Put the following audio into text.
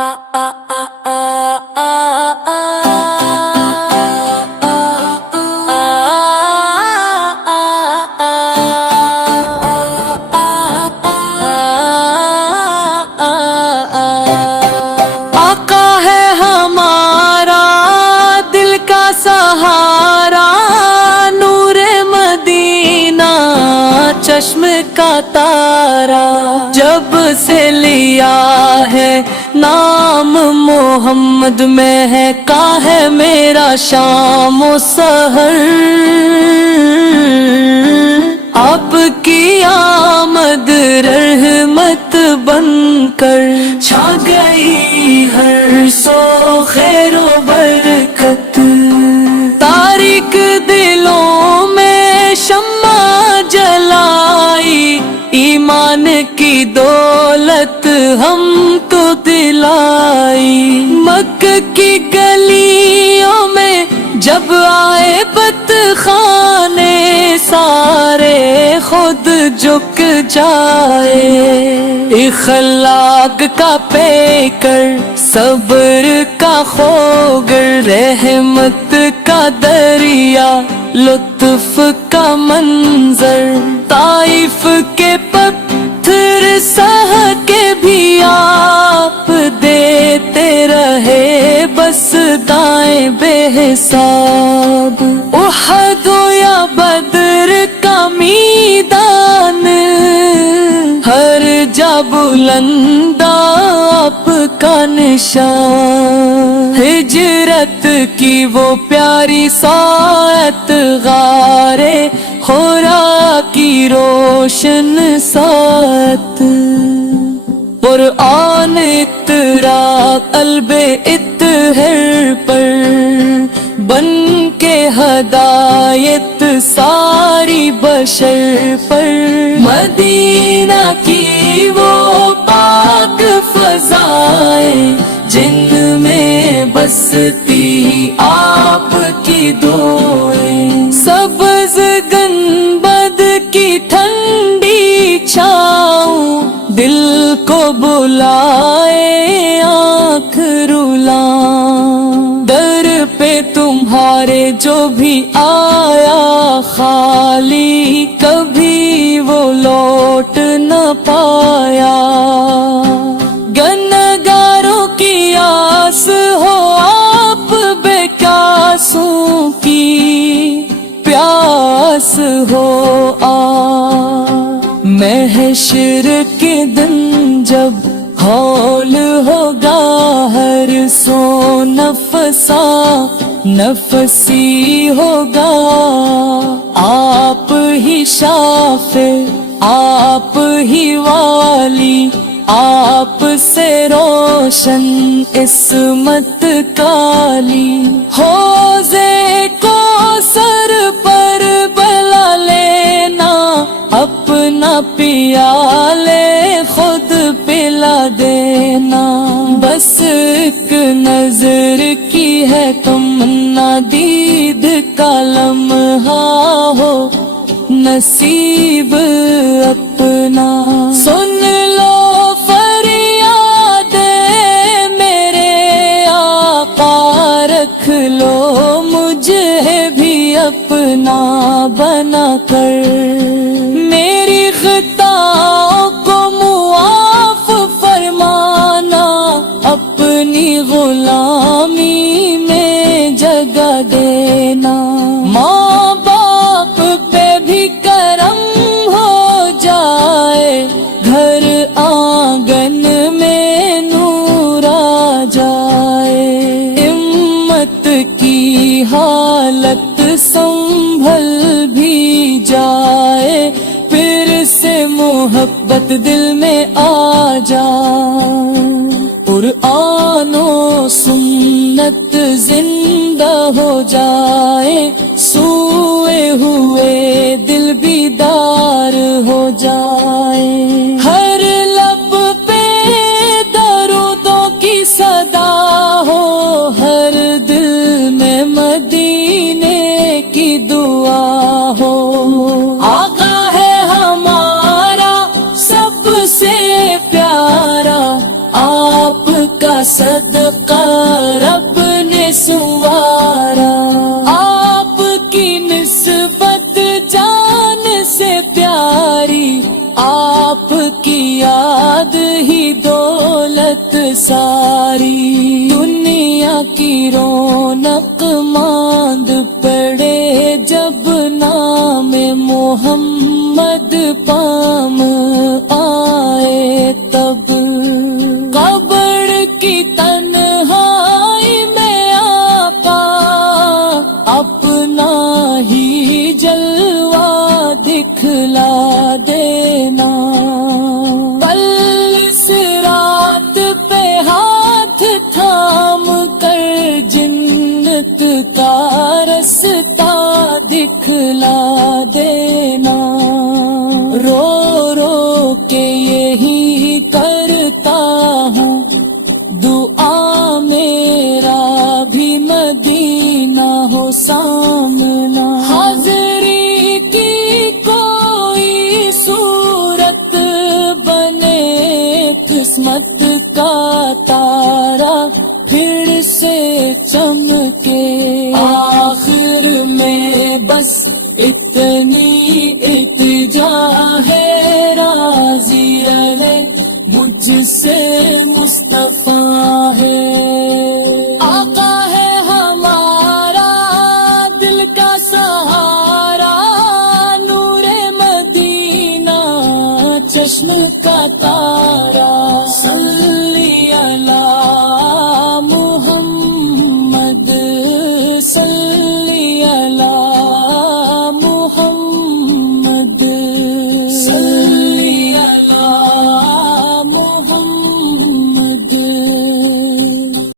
आका है हमारा दिल का सहारा, नूरे मदीना चश्म का तारा। जब से लिया है नाम मोहम्मद में है का है मेरा शाम व सहर। आपकी आमद रहमत बनकर छा गई हर सो खैरो बरकत। तारिक दिलों में शम्मा जलाई, ईमान की दौलत हम तो दिलाई। मक्का की गलियों में जब आए बतखाने, सारे खुद झुक जाए। इखलाक का पेकर सब्र का खोगर, रहमत का दरिया लुत्फ का मंजर। ताइफ के पत्थर सह के भी आप देते रहे बस दाएं बेहिसाब। उहद या बदर का मैदान, हर जा बुलंदा आपका निशान। हिजरत की वो प्यारी सात गारे, खोरा की रोशन सात। कुरान इतरा कल्बे इत्हर पर, बन के हदायत सारी बशर पर। मदीना की वो पाक फज़ाएं, जिनमें बसती आपकी दुआएं। सब्ज़ गंबद की ठंडी छाँव, दिल को बुलाए आँख रुलाऊं। दर पे तुम्हारे जो भी आया खाली, कभी वो लौट न पाया। गनगारों की आस हो आप बेकासों की प्यास हो आ। महशर के दिन जब हौल होगा हर सो नफसा नफसी होगा। आप ही शाफे आप ही वाली, आप से रोशन इस्मत काली। हौज़े को सर पर बला लेना, अपना पियाले खुद पिला देना। बस एक नजर की है तमन्ना, दीद का लम्हा हो नसीब अपना। सुन लो फरियाद मेरे आका, रख लो मुझे भी अपना बना कर। मेरी खताओं को मुआफ फरमाना, अपनी गुलामी में जगह देना। माँ बाप पे भी करम हो जाए, घर आंगन में नूर आ जाए। हिम्मत की हालत संभल भी जाए, फिर से मोहब्बत दिल में आ जाए। कुरान ओ सुन्नत जिंदा हो जाए, सोए हुए दिल बीदार हो जाए। हर लब पे दरूदों की सदा हो, हर दिल में मदीने की दुआ हो। आका है हमारा सबसे प्यारा, आपका صدقہ رب نے سنوارا، آپ کی نسبت جان سے پیاری، آپ کی یاد ہی دولت ساری، دنیا کی رونق ماند پڑے جب نام محمد پام آئے تب، قبر کی تنہائی میں آقا اپنا ہی جلوہ دکھلا دینا، پل صراط پہ ہاتھ تھام کر جنت کا رستہ دکھلا دینا، رو رو کے یہی کرتا ہوں دعا میرا بھی مدینہ ہو سامنا، حاضری کی کوئی صورت بنے قسمت کا تاج